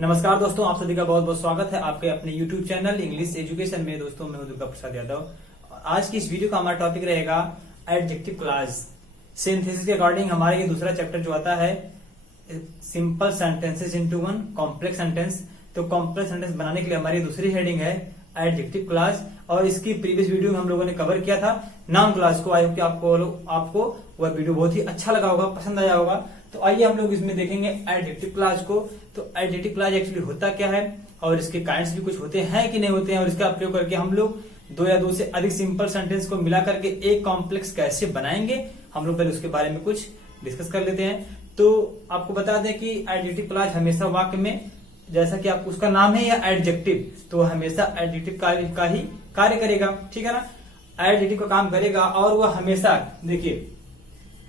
नमस्कार दोस्तों, आप सभी का बहुत बहुत स्वागत है आपके अपने YouTube चैनल इंग्लिश एजुकेशन में। दोस्तों मैं दुर्गा प्रसाद यादव। आज की इस वीडियो का हमारा टॉपिक रहेगा एडजेक्टिव क्लॉज। सिंथेसिस के अकॉर्डिंग हमारा ये दूसरा चैप्टर जो आता है simple sentences into one complex sentence. तो कॉम्प्लेक्स सेंटेंस बनाने के लिए हमारी दूसरी हेडिंग है एडजेक्टिव क्लॉज। और इसकी प्रीवियस वीडियो में हम लोगों ने कवर किया था नाउन क्लॉज को। आई होप कि आपको वह वीडियो बहुत ही अच्छा लगा होगा, पसंद आया होगा। तो आइए हम लोग इसमें देखेंगे एडजेक्टिव क्लॉज को। तो एडजेक्टिव क्लॉज एक्चुअली होता क्या है और इसके काइंड्स भी कुछ होते हैं कि नहीं होते हैं, और इसका प्रयोग करके हम लोग दो या दो से अधिक सिंपल सेंटेंस को मिला करके एक कॉम्प्लेक्स कैसे बनाएंगे, हम लोग पहले उसके बारे में कुछ डिस्कस कर लेते हैं। तो आपको बता दें कि एडजेक्टिव क्लॉज हमेशा वाक्य में, जैसा कि आप उसका नाम है या एडजेक्टिव, तो हमेशा एडजेक्टिव का ही कार्य करेगा। ठीक है ना, एडजेक्टिव का काम करेगा और वह हमेशा देखिए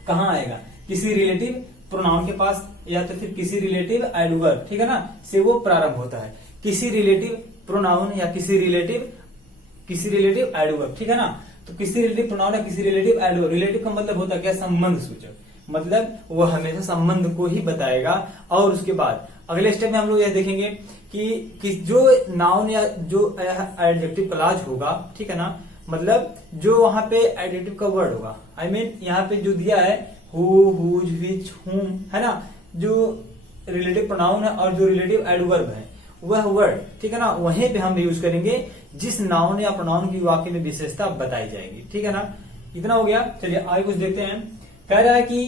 कहाँ आएगा, किसी रिलेटिव प्रोनाउन के पास या तो फिर किसी रिलेटिव एडवर्ब, ठीक है ना, से वो प्रारंभ होता है। किसी रिलेटिव प्रोनाउन या किसी रिलेटिव एडवर्ब, ठीक है ना। तो किसी रिलेटिव प्रोनाउन या किसी रिलेटिव एडवर्ब, रिलेटिव का मतलब होता है क्या, संबंध सूचक, मतलब वो हमेशा संबंध को ही बताएगा। और उसके बाद अगले स्टेप में हम लोग यह देखेंगे कि जो नाउन या जो एडजेक्टिव क्लॉज होगा, ठीक है ना, मतलब जो वहां पे एडजेक्टिव का वर्ड होगा, आई मीन यहाँ पे जो दिया है हु, हुज, व्हिच, हुम, है ना, जो रिलेटिव प्रोनाउन है और जो रिलेटिव एडवर्ब है वह वर्ड, ठीक है ना, वहीं पे हम यूज करेंगे जिस नाउन या प्रोनाउन की वाक्य में विशेषता बताई जाएगी। ठीक है ना, इतना हो गया। चलिए आगे कुछ देखते हैं। कह रहा है कि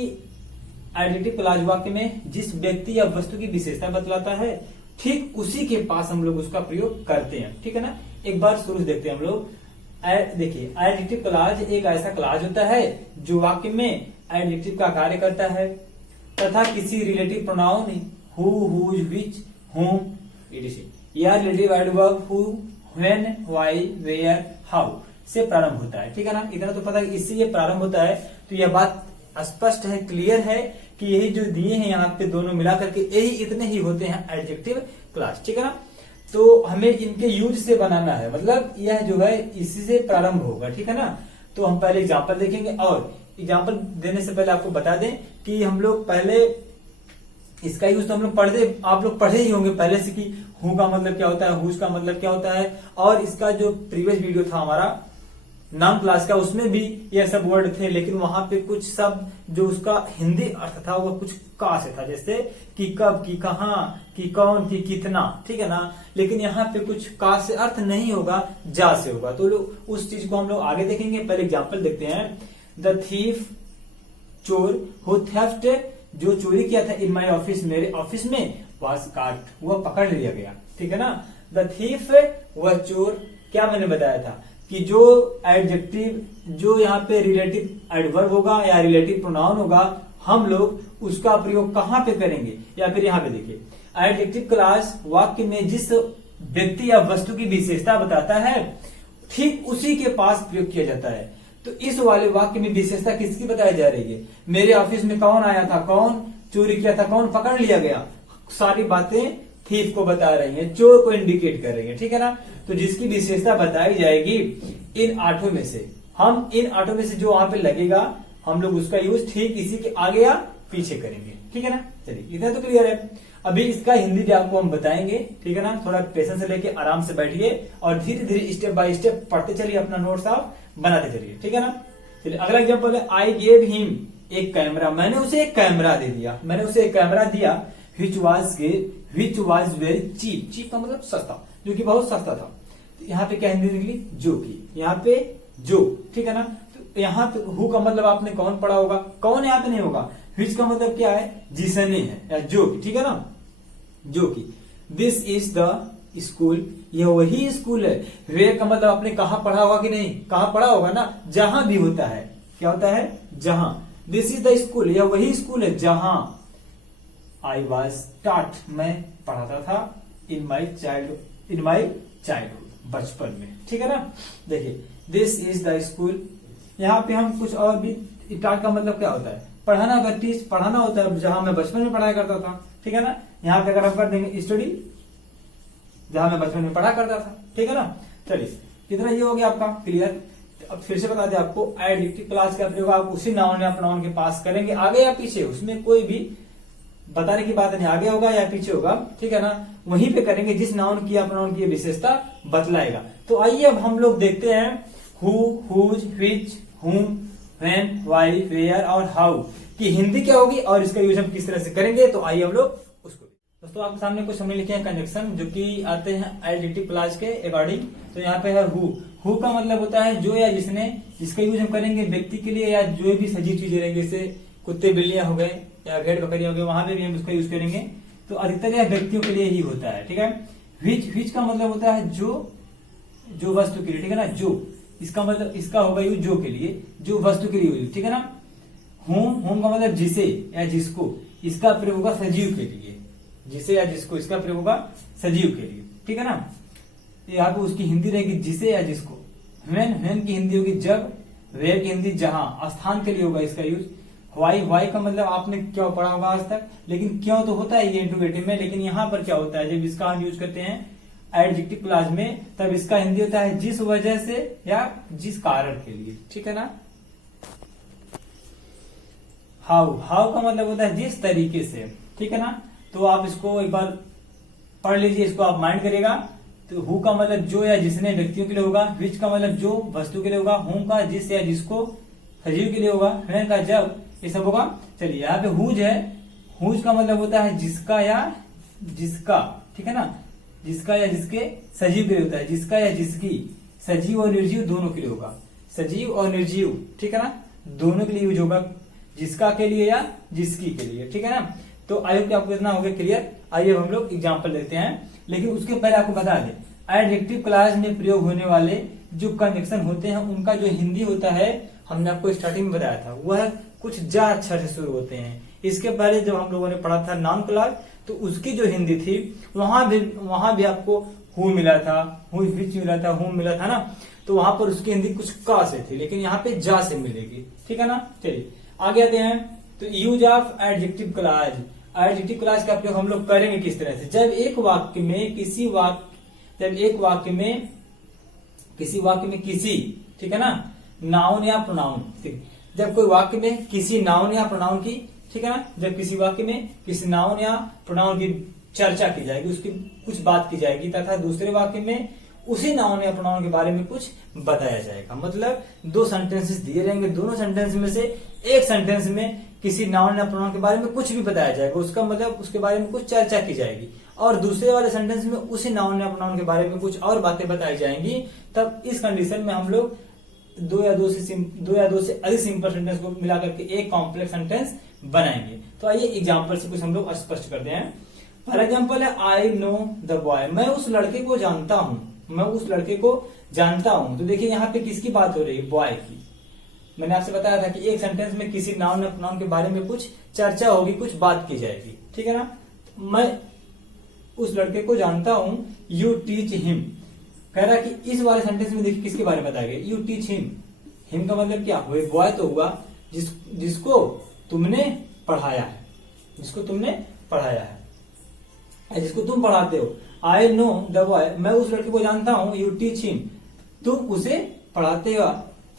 एडजेक्टिव क्लॉज वाक्य में जिस व्यक्ति या वस्तु की विशेषता बतलाता है ठीक उसी के पास हम लोग उसका प्रयोग करते हैं। ठीक है ना, एक बार शुरू से देखते हैं हम लोग। देखिए एडजेक्टिव क्लॉज एक ऐसा क्लॉज होता है जो वाक्य में एडजेक्टिव का कार्य करता है तथा किसी relative pronoun who, whose, which, whom etc या relative adverb who, when, why, where, how से प्रारंभ होता है। ठीक है ना, इतना तो पता है इससे ये प्रारंभ होता है। तो यह बात स्पष्ट है, क्लियर है कि यही जो दिए हैं यहाँ पे दोनों मिला करके यही इतने ही होते हैं एडजेक्टिव क्लॉज। ठीक है ना, तो हमें इनके यूज से बनाना है, मतलब यह जो है इसी से प्रारंभ होगा। ठीक है ना, तो हम पहले एग्जाम्पल देखेंगे और एग्जाम्पल देने से पहले आपको बता दें कि हम लोग पहले इसका यूज तो हम लोग आप लोग पढ़े ही होंगे पहले से कि हु का मतलब क्या होता है, हुज का मतलब क्या होता है। और इसका जो प्रीवियस वीडियो था हमारा नाउन क्लास का, उसमें भी ये सब वर्ड थे, लेकिन वहां पे कुछ शब्द जो उसका हिंदी अर्थ था वो कुछ का से था, जैसे कि कब, कि कहाँ, कि कौन, कि कितना। ठीक है ना, लेकिन यहाँ पे कुछ का से अर्थ नहीं होगा, जा से होगा। तो उस चीज को हम लोग आगे देखेंगे। पहले एग्जाम्पल देखते हैं। द थीफ, चोर, हु थेफ्ट, जो चोरी किया था इन माई ऑफिस, मेरे ऑफिस में, वाज काट, वह पकड़ लिया गया। ठीक है ना, द थीफ, वह चोर, क्या मैंने बताया था कि जो एडजेक्टिव, जो यहाँ पे रिलेटिव एडवर्ब होगा या रिलेटिव प्रोनाउन होगा, हम लोग उसका प्रयोग कहाँ पे करेंगे, या फिर यहाँ पे देखिए एडजेक्टिव क्लॉज वाक्य में जिस व्यक्ति या वस्तु की विशेषता बताता है ठीक उसी के पास प्रयोग किया जाता है। तो इस वाले वाक्य में विशेषता किसकी बताई जा रही है, मेरे ऑफिस में कौन आया था, कौन चोरी किया था, कौन पकड़ लिया गया, सारी बातें थीफ को बता रही हैं, चोर को इंडिकेट कर रही हैं। ठीक है ना, तो जिसकी विशेषता बताई जाएगी इन आठों में से, हम इन आठों में से जो वहां पे लगेगा हम लोग उसका यूज ठीक इसी के आगे या पीछे करेंगे। ठीक है ना, चलिए इतना तो क्लियर है। अभी इसका हिंदी भी आपको हम बताएंगे। ठीक है ना, थोड़ा पेशेंस से लेके आराम से बैठिए और धीरे धीरे स्टेप बाय स्टेप पढ़ते चलिए, अपना नोट्स आप बनाते चलिए। ठीक है ना, चलिए अगला एग्जाम्पल है आई गेव हिम एक कैमरा, मैंने उसे एक कैमरा दे दिया, मैंने उसे एक कैमरा दिया which was very cheap, cheap का मतलब सस्ता, जो कि बहुत सस्ता था। तो यहाँ पे क्या हिंदी निकली, जो की, यहाँ पे जो। ठीक है ना, तो यहाँ पे हु का मतलब आपने कौन पढ़ा होगा, कौन यहाँ पे नहीं होगा। विच का मतलब क्या है, जिसने है या जो की। ठीक है ना, जो की। दिस इज द स्कूल, यह वही स्कूल है। वेयर का मतलब आपने कहा पढ़ा होगा कि नहीं, कहा पढ़ा होगा ना, जहां भी होता है, क्या होता है, जहां। दिस इज द स्कूल, यह वही स्कूल है जहां आई वॉज टॉट, मैं पढ़ाता था इन माई चाइल्डहुड, बचपन में। ठीक है ना, देखिए दिस इज द स्कूल, यहाँ पे हम कुछ और भी, टॉट का मतलब क्या होता है, पढ़ाना, अगर टीच पढ़ाना होता है, जहां मैं बचपन में पढ़ाया करता था। ठीक है ना, यहाँ पे अगर हम कर देंगे स्टडी, जहां मैं बचपन में पढ़ा करता था। ठीक है ना, चलिए कितना ये हो गया आपका क्लियर। अब फिर से बता दें आपको, एडजेक्टिव क्लॉज का प्रयोग आप उसी नाउन या प्रोनाउन के पास करेंगे, आगे या पीछे, उसमें कोई भी बताने की बात नहीं, आगे होगा या पीछे होगा, ठीक है ना, वहीं पे करेंगे जिस नाउन की या प्रोनाउन की विशेषता बतलाएगा। तो आइए अब हम लोग देखते हैं हु, हुज, व्हिच, हुम, व्हेन, व्हाई, वेयर और हाउ की हिंदी क्या होगी और इसका यूज हम किस तरह से करेंगे। तो आइए हम लोग उसको, दोस्तों आपके सामने कुछ हमने लिखे हैं कंजक्शन जो कि आते हैं एडजेक्टिव क्लॉज के अकॉर्डिंग। तो यहाँ पे है हु का मतलब होता है जो या जिसने, जिसका यूज हम करेंगे व्यक्ति के लिए या जो भी सजीव चीजें रहेंगे, जैसे कुत्ते बिल्लियां हो गए या भेड़ बकरियां हो गए, वहां पे भी हम उसका यूज करेंगे। तो अधिकतर यह व्यक्तियों के लिए ही होता है, ठीक है। व्हिच का मतलब होता है जो वस्तु के लिए, ठीक है ना, जो, इसका मतलब इसका होगा यूज जो के लिए, जो वस्तु के लिए यूज, ठीक है ना। होम का मतलब जिसे या जिसको, इसका प्रयोग होगा सजीव के लिए, जिसे या जिसको, इसका प्रयोग होगा सजीव के लिए, ठीक है ना। यहाँ पे उसकी हिंदी रहेगी जिसे या जिसको। व्हेन की हिंदी होगी जब, वेयर की हिंदी जहां, स्थान के लिए होगा इसका यूज। व्हाई का मतलब आपने क्यों पढ़ा होगा आज तक, लेकिन क्यों तो होता है ये इंट्रोगेटिव में, लेकिन यहाँ पर क्या होता है जब इसका हम यूज करते हैं एडजेक्टिव क्लॉज में, तब इसका हिंदी होता है जिस वजह से या जिस कारण के लिए, ठीक है ना। हाउ का मतलब होता है जिस तरीके से, ठीक है ना। तो आप इसको एक बार पढ़ लीजिए, इसको आप माइंड करिएगा। तो हु का मतलब जो या जिसने व्यक्तियों के लिए होगा, व्हिच का मतलब जो वस्तु के लिए होगा, हुम का जिस या जिसको सजीव के लिए होगा, व्हेन का जब, ये सब होगा। चलिए यहाँ पे हुज है, हुज का मतलब होता है जिसका या जिसका, ठीक है ना, जिसका या जिसके सजीव के लिए होता है, जिसका या जिसकी, सजीव और निर्जीव दोनों के लिए होगा, सजीव और निर्जीव, ठीक है ना, दोनों के लिए यूज होगा, जिसका के लिए या जिसकी के लिए, ठीक है ना। तो आई होप कि आपको इतना हो गया क्लियर। आइए हम लोग एग्जाम्पल देखते हैं, लेकिन उसके पहले आपको बता दें एडजेक्टिव क्लॉज में प्रयोग होने वाले जो कंजक्शन होते हैं उनका जो हिंदी होता है, हमने आपको स्टार्टिंग में बताया था, वह कुछ जा अक्षर से शुरू होते हैं। इसके पहले जब हम लोगों ने पढ़ा था नाउन क्लॉज, तो उसकी जो हिंदी थी वहां भी आपको हु मिला था, व्हिच मिला था, हुम मिला था ना, तो वहां पर उसकी हिंदी कुछ का से थी, लेकिन यहाँ पे जा से मिलेगी, ठीक है ना। चलिए आगे आते हैं। तो use of adjective clause, adjective clause का प्रयोग हम लोग करेंगे किस तरह से, जब एक वाक्य में किसी, ठीक है ना, नाउन या प्रोनाउन, ठीक, जब कोई वाक्य में किसी नाउन या प्रोनाउन की, ठीक है ना, जब किसी वाक्य में किसी नाउन या प्रोनाउन की चर्चा की जाएगी, उसकी कुछ बात की जाएगी, तथा दूसरे वाक्य में उसी नाउन या प्रोनाउन के बारे में कुछ बताया जाएगा। मतलब दो सेंटेंसेस दिए रहेंगे, दोनों सेंटेंस में से एक सेंटेंस में किसी नाउन या प्रोनाउन के बारे में कुछ भी बताया जाएगा, उसका मतलब उसके बारे में कुछ चर्चा की जाएगी, और दूसरे वाले सेंटेंस में उसी नाउन या प्रोनाउन के बारे में कुछ और बातें बताई जाएंगी। तब इस कंडीशन में हम लोग दो या दो से अधिक सिंपल सेंटेंस को मिलाकर के एक कॉम्प्लेक्स सेंटेंस बनाएंगे। तो आइए एग्जाम्पल से कुछ हम लोग स्पष्ट करते हैं। फॉर एग्जाम्पल है आई नो द बॉय, मैं उस लड़के को जानता हूँ, मैं उस लड़के को जानता हूँ। तो देखिए यहाँ पे किसकी बात हो रही है, बॉय की। मैंने आपसे बताया था कि एक सेंटेंस में किसी नाउन या प्रोनाउन के बारे में कुछ चर्चा होगी, कुछ बात की जाएगी, ठीक है ना। मैं उस लड़के को जानता हूँ, यू टीच हिम, कह रहा है कि इस वाले सेंटेंस में देखिए किसके बारे में बताया गया, यू टीच हिम। हिम का मतलब क्या हुआ, बॉय तो हुआ जिसको तुमने पढ़ाया है, जिसको तुमने पढ़ाया है, जिसको तुम पढ़ाते हो। आई नो द बॉय, मैं उस लड़के को जानता हूँ, यू टीच हिम, तुम उसे पढ़ाते हो,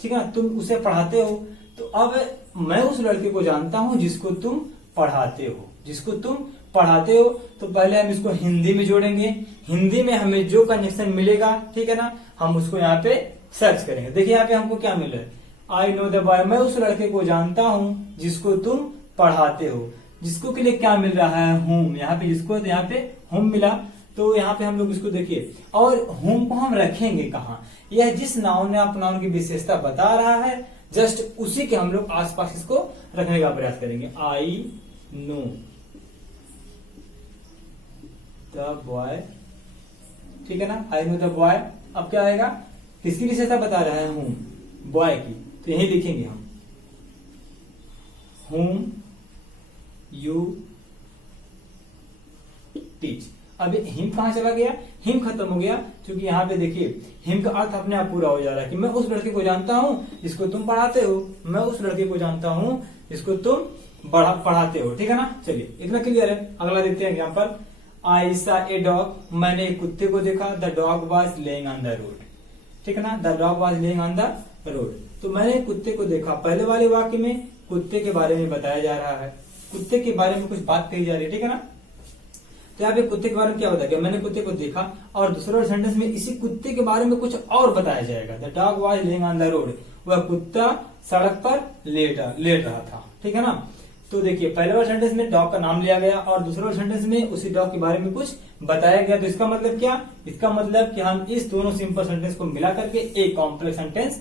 ठीक है ना, तुम उसे पढ़ाते हो। तो अब मैं उस लड़के को जानता हूँ जिसको तुम पढ़ाते हो, जिसको तुम पढ़ाते हो। तो पहले हम इसको हिंदी में जोड़ेंगे, हिंदी में हमें जो कंजक्शन मिलेगा, ठीक है ना, हम उसको यहाँ पे सर्च करेंगे। देखिए यहाँ पे हमको क्या मिल रहा है, आई नो द बॉय, मैं उस लड़के को जानता हूँ जिसको तुम पढ़ाते हो। जिसको के लिए क्या मिल रहा है, होम, यहाँ पे जिसको, तो यहाँ पे होम मिला। तो यहाँ पे हम लोग इसको देखिए, और होम को हम रखेंगे कहाँ, यह जिस नाउन या प्रोनाउन की विशेषता बता रहा है, जस्ट उसी के हम लोग आसपास इसको रखने का प्रयास करेंगे। आई नो द बॉय, ठीक है ना, आई नो द बॉय। अब क्या आएगा, किसकी विशेषता बता रहा है, होम, बॉय की, तो यही लिखेंगे हम, होम यू टीच। अब हिम कहां चला गया, हिम खत्म हो गया, क्योंकि यहाँ पे देखिए हिम का अर्थ अपने आप पूरा हो जा रहा है कि मैं उस लड़के को जानता हूँ जिसको तुम पढ़ाते हो, मैं उस लड़के को जानता हूँ जिसको तुम पढ़ाते हो, ठीक है ना। चलिए इतना क्लियर है। अगला देखते हैं एग्जांपल, आई सा ए डॉग, मैंने एक कुत्ते को देखा, the dog was laying on the road, ठीक है ना, the dog was laying on the road. तो मैंने कुत्ते को देखा, पहले वाले वाक्य में कुत्ते के बारे में बताया जा रहा है, कुत्ते के बारे में कुछ बात कही जा रही है, ठीक है ना। तो यहाँ पे कुत्ते के बारे में क्या बताया गया, मैंने कुत्ते को देखा, और दूसरे सेंटेंस में इसी कुत्ते के बारे में कुछ और बताया जाएगा। The dog was laying on the road, वह कुत्ता सड़क पर लेट रहा था, ठीक है ना। तो देखिए पहले वाले सेंटेंस में डॉग का नाम लिया गया और दूसरे वाले सेंटेंस में उसी डॉग के बारे में कुछ बताया गया। तो इसका मतलब क्या, इसका मतलब कि हम इस दोनों सिंपल सेंटेंस को मिला करके एक कॉम्प्लेक्स सेंटेंस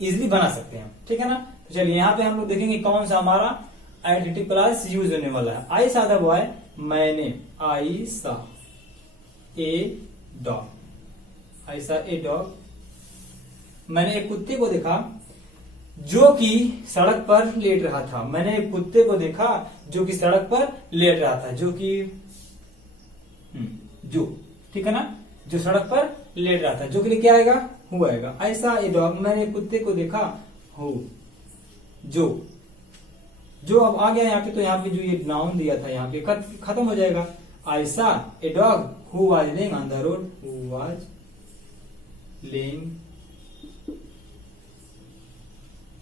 इजिली बना सकते हैं, ठीक है ना। तो चलिए यहाँ पे हम लोग देखेंगे कौन सा हमारा एडजेक्टिव क्लॉज यूज होने वाला है। आई सा द बॉय, मैंने, आई सा ए डॉग, आई सा ए डॉग, मैंने एक कुत्ते को देखा जो कि सड़क पर लेट रहा था। मैंने एक कुत्ते को देखा जो कि सड़क पर लेट रहा था, जो कि जो, ठीक है ना, जो सड़क पर लेट रहा था, जो के लिए क्या आएगा, हु आएगा। ऐसा ए डॉग, मैंने एक कुत्ते को देखा, हु, जो अब आ गया यहाँ पे, तो यहाँ पे जो ये नाउन दिया था यहाँ पे खत्म हो जाएगा। ऐसा a dog who was laying on the road, who was laying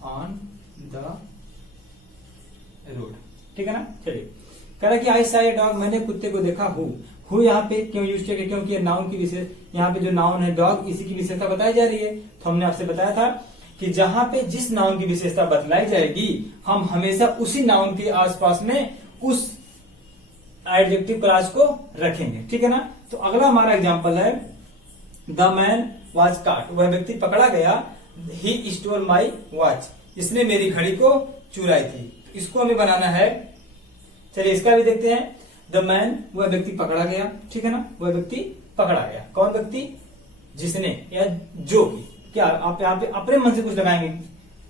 on the road, ठीक है ना। चलिए कह रहा कि आई सा ए डॉग, मैंने कुत्ते को देखा, हु यहाँ पे क्यों यूज किया, क्योंकि नाउन की विशेष, यहाँ पे जो नाउन है डॉग, इसी की विशेषता बताई जा रही है। तो हमने आपसे बताया था कि जहां पे जिस नाउन की विशेषता बतलाई जाएगी, हम हमेशा उसी नाउन के आसपास में उस एडजेक्टिव क्लॉज को रखेंगे, ठीक है ना। तो अगला हमारा एग्जांपल है, द मैन वाज काट, वह व्यक्ति पकड़ा गया, ही स्टोल माई वॉच, इसने मेरी घड़ी को चुराई थी। तो इसको हमें बनाना है, चलिए इसका भी देखते हैं। द मैन, वह व्यक्ति पकड़ा गया, ठीक है ना, वह व्यक्ति पकड़ा गया। कौन व्यक्ति, जिसने या जो, क्या आप यहाँ पे अपने मन से कुछ लगाएंगे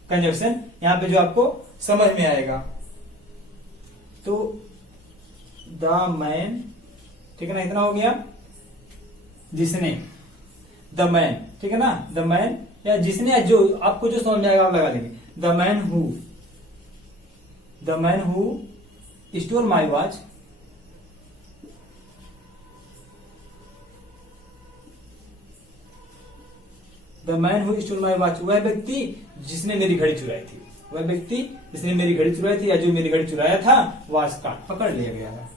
कंजक्शन, यहाँ पे जो आपको समझ में आएगा। तो द मैन, ठीक है ना, इतना हो गया, जिसने, द मैन, ठीक है ना, द मैन या जिसने या जो, आपको जो समझ में आएगा आप लगा लेंगे। The man who stole my watch, the man who stole my watch, वह व्यक्ति जिसने मेरी घड़ी चुराई थी, वह व्यक्ति जिसने मेरी घड़ी चुराई थी या जो मेरी घड़ी चुराया था, वाज काट, पकड़ लिया गया है,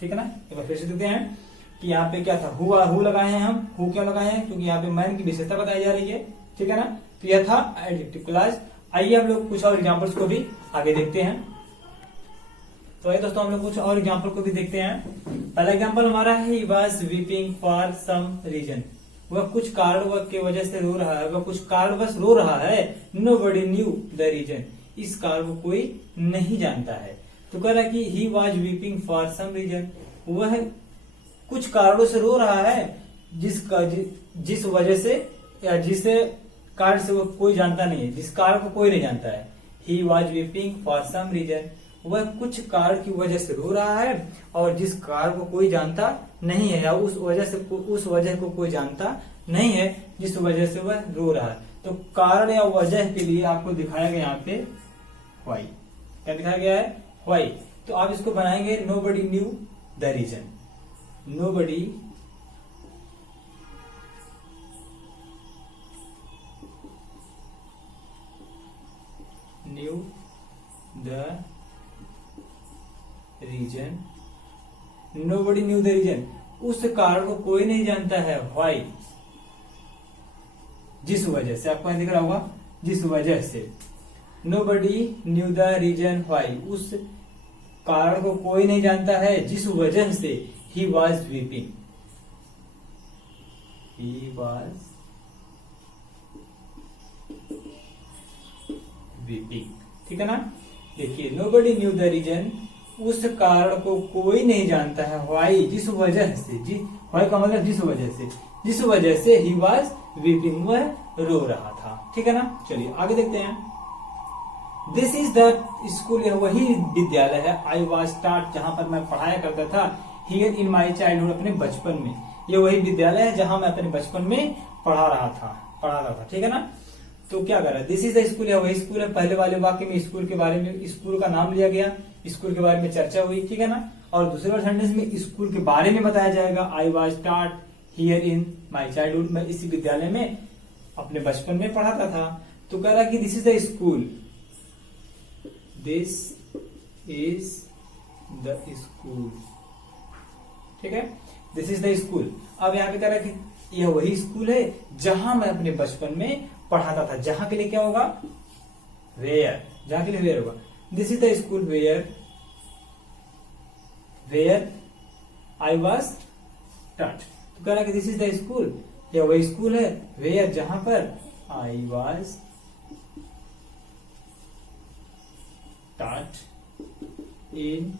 ठीक है ना। एक बार फिर से देखते हैं कि यहाँ पे क्या था, हु लगाए हैं हम, हु क्यों लगाए हैं, क्योंकि यहाँ पे मैन की विशेषता बताई जा रही है, ठीक है ना। तो यह था एडजेक्टिव क्लॉज। आइए हम लोग कुछ और एग्जांपल्स को भी आगे देखते हैं। तो आइए दोस्तों हम लोग कुछ और एग्जांपल को भी देखते हैं। पहला एग्जांपल हमारा है, he was weeping for some reason, वह कुछ कारण की वजह से रो रहा है, वह कुछ कारणवश रो रहा है। नोबडी न्यू द रीजन, इस कारण को कोई नहीं जानता है। तो कह रहा है कि he was weeping for some reason, वह कुछ कारणों से रो रहा है, जिस वजह से या जिस कारण से वो कोई जानता नहीं है, जिस कारण को कोई नहीं जानता है। He was weeping for some reason, वह कुछ कारण की वजह से रो रहा है और जिस कारण को कोई जानता नहीं है, या उस वजह को कोई जानता नहीं है जिस वजह से वह रो रहा है। तो कारण या वजह के लिए आपको दिखाया गया यहाँ पे व्हाई, क्या दिखाया गया है, व्हाई। तो आप इसको बनाएंगे, nobody knew the reason, nobody knew the reason, nobody knew the reason, उस कारण को कोई नहीं जानता है, व्हाई, जिस वजह से, आपको यहां दिख रहा होगा, जिस वजह से, nobody knew the reason why, उस कारण को कोई नहीं जानता है जिस वजह से he was weeping, he was weeping, ठीक है ना। देखिए नोबडी न्यू द रीजन, उस कारण को कोई नहीं जानता है, व्हाई, जिस वजह से, व्हाई का मतलब जिस वजह से ही वॉज वीपिंग, वह रो रहा था, ठीक है ना। चलिए आगे देखते हैं। दिस इज द स्कूल, यह वही विद्यालय है, आई वॉज टॉट, जहां पर मैं पढ़ाया करता था, हियर इन माई चाइल्डहुड, अपने बचपन में, यह वही विद्यालय है जहां मैं अपने बचपन में पढ़ा रहा था, ठीक है ना। तो क्या कर रहा है, दिस इज द स्कूल, है वही स्कूल है। पहले वाले वाक्य में स्कूल के बारे में, स्कूल का नाम लिया गया, स्कूल के बारे में चर्चा हुई, ठीक है ना। और दूसरे वाले सेंटेंस में स्कूल के बारे में बताया जाएगा, आई was taught here in my childhood, मैं इसी विद्यालय में अपने बचपन में पढ़ाता था। तो कह रहा कि this is the school, this is the school, ठीक है, दिस इज द स्कूल। अब यहाँ पे कह रहा है कि यह वही स्कूल है जहां मैं अपने बचपन में पढ़ाता था। जहां के लिए क्या होगा, वेयर, जहां के लिए वेयर होगा। This is the school where I was taught. तो कह रहा है कि दिस इज द स्कूल, यह वही स्कूल है वेयर जहां पर आई was taught in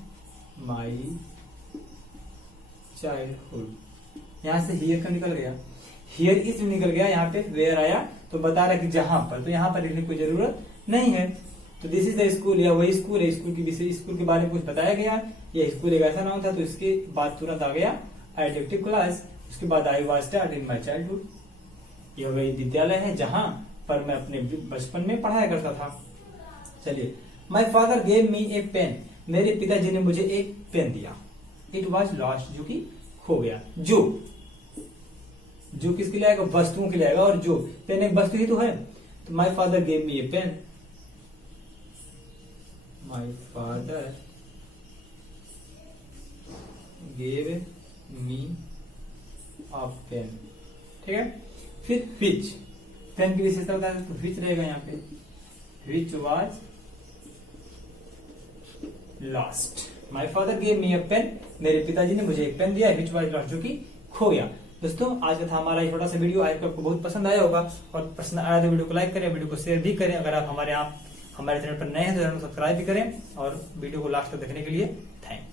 my childhood. यहां से हियर का निकल गया, हियर इज निकल गया, यहाँ पे वेयर आया तो बता रहा है कि जहां पर, तो यहाँ पर लिखने की कोई जरूरत नहीं है। तो दिस इज द स्कूल, या वही स्कूल है, स्कूल की विषय, स्कूल के बारे में कुछ बताया गया, यह स्कूल एक ऐसा नाम था, तो इसके बाद तुरंत आ गया एडजेक्टिव क्लास। उसके बाद I was start in my childhood, यह वही विद्यालय है जहां पर मैं अपने बचपन में पढ़ाया करता था। चलिए, my father gave me a pen, मेरे पिताजी ने मुझे एक पेन दिया। इट वॉज लॉस्ट, जो कि खो गया। जो किसके लिए आएगा, वस्तुओं के लिए आएगा, और जो पेन एक वस्तु ही तो है। तो my father gave me a pen, my father gave me a pen, ठीक है। फिर विच, पेन की विशेषता होता है तो विच रहेगा यहाँ पे, which was lost. My father gave me a pen, मेरे पिताजी ने मुझे एक पेन दिया, विच वॉज लॉस्ट, जो कि खो गया। दोस्तों, आज का था हमारा ये छोटा सा वीडियो, आई होप आपको बहुत पसंद आया होगा, और पसंद आया तो वीडियो को लाइक करें, वीडियो को शेयर भी करें। अगर आप हमारे चैनल पर नए हैं तो चैनल को सब्सक्राइब भी करें, और वीडियो को लास्ट तक देखने के लिए थैंक्स।